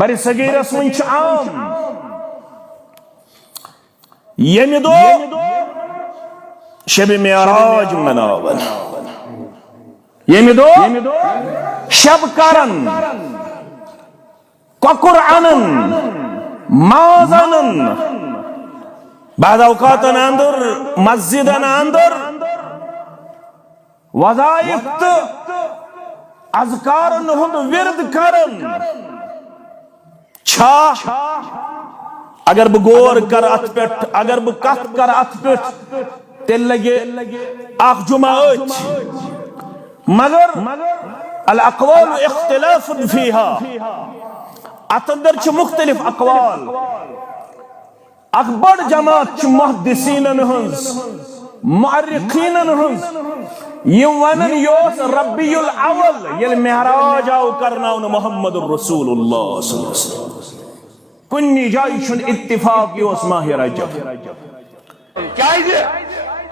بر صغیرس من عام یم دو شب معراج مناون یم دو شب کرن ککر انن ماز انن بعد اوقات اندر مسجد اندر وظائف اذکار ہند ورد کرن چھا اگر بہ غور کر ات پہ اگر بہ کت کر ات پہ تیل لگے اخ جمعہ مگر الاقوال اختلاف فيها اتندر چھ مختلف اقوال اکبر جماعت محدثین ہنز معرخین ہنز یم ونن یوس ربی الاول یل معراج آو کرناون محمد الرسول اللہ صلی اللہ علیہ وسلم کنی جائی چھن اتفاق یوس ماہ رجب کیا ہے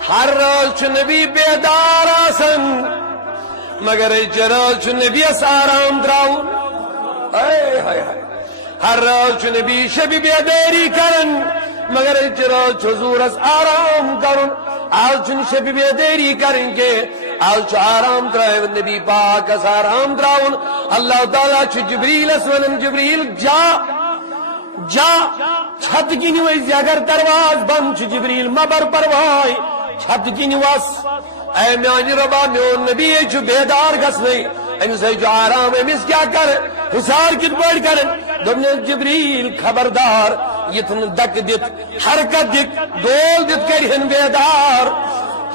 ہر روز چھ نبی بیدار آسن مگر روز چھ نبی اس آرام دراؤن ہر روز چھ نبی شبی بیداری کرن مگر روز چھ حضور اس آرام کرن آج چھ شبی بیداری کرن کے آج چھ آرام دراؤن نبی پاک اس آرام دراؤن اللہ تعالیٰ چھ جبریل اس ونن جبریل جا چھت کی نویسی اگر درواز بند چھ جبریل مبر پروائی چھت کی نواس اے میانی ربا میون نبی چھ بیدار گس نہیں امس ہے جو آرام امس کیا کر حسار کت بڑھ کر دمنے جبریل خبردار یہ تن دک دیت حرکت دیت دول دیت کرہن بیدار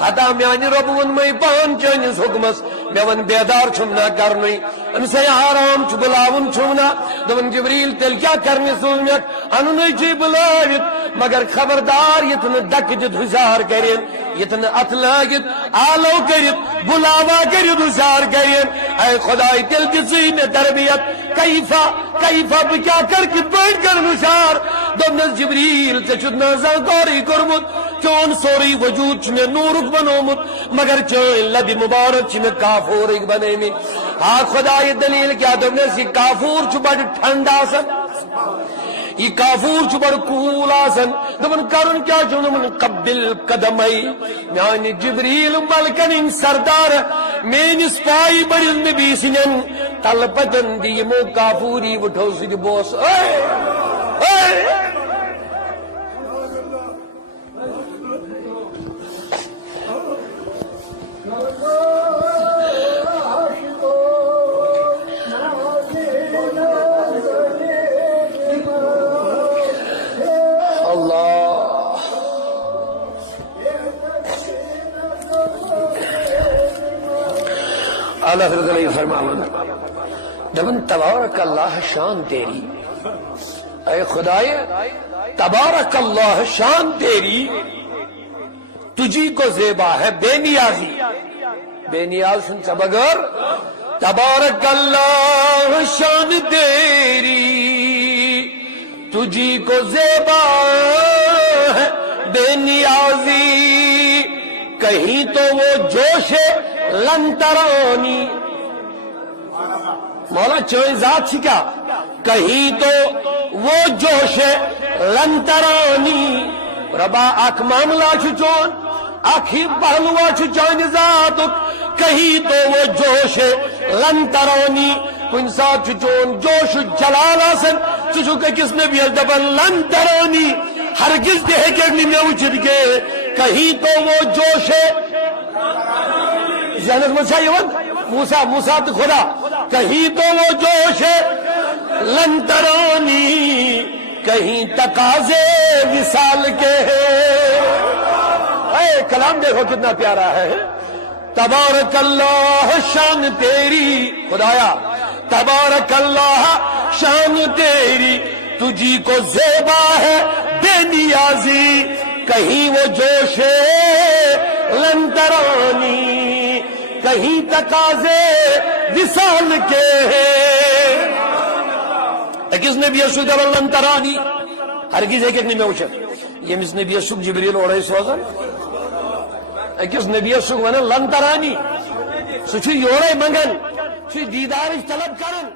حتا میانی رب ون میں پان چینس حکمس میں ون بیدار چھمنا کرنی امس ہے آرام چھ بلاون چھمنا دمن جبریل تل کیا کرنی سوزمیت انو نہیں چھ بلاویت مگر خبردار یہ تن دک دیت حسار کرین یہ تن اتلاگت آلو کرت بلاوا کرت حسار کرین اے خدای تل کسی میں تربیت کیفا بکیا کر کے بیٹھ کر نشار دمنس جبریل سے چھت نازان داری کرمت چون سوری وجود چھنے نورک بنومت مگر چون لبی مبارک چھنے کافور ایک بنے میں خدای دلیل کیا دمنس یہ کافور چھو بڑھ ٹھنڈا سن یہ کافور چھو بڑھ کول آسن دمن کرن کیا چھو دمن قبل قدمائی یعنی جبریل ملکن سردار میں سپائی بڑی نبی سنن تلپتن دیمو کافوری وٹھو سی بوس اللہ حضرت علیہ فرمانا دمن تبارک اللہ شان تیری اے خدای تبارک اللہ شان تیری تجھی کو زیبا ہے بے نیاز سن بغیر تبارک اللہ شان تیری تجھی کو زیبا ہے بے نیازی کہیں تو وہ جوش لنترانی مولا چوئی ذات سکا کہیں تو وہ جوش لنترانی ربا اک معاملہ چون اکھی پہلوا چون ذات کہیں تو وہ جوش لنترانی کن ساتھ چون جوش جلال آسن چچو کہ کس نے بھی دبن لنترانی ہرگز دے کرنی میں اچھت کے کہیں تو وہ جوش ذہنت میں چاہیے موسیٰ تو خدا کہیں تو وہ جوش لنترانی کہیں تقاضے وصال کے اے کلام دیکھو کتنا پیارا ہے تبارک اللہ شان تیری خدایا تبارک اللہ شان تیری تجھی کو زیبا ہے بے نیازی کہیں وہ جوش لنترانی کہیں تقاضے وصال کے کس نے بھی اشک جب لنترانی ہرگز ایک نہیں میں اوشت یہ مس نے بھی اشک جبریل اوڑے سوزن کس نے بھی اشک ونن لنترانی سچی یوڑے منگن چی دیدارش طلب کرن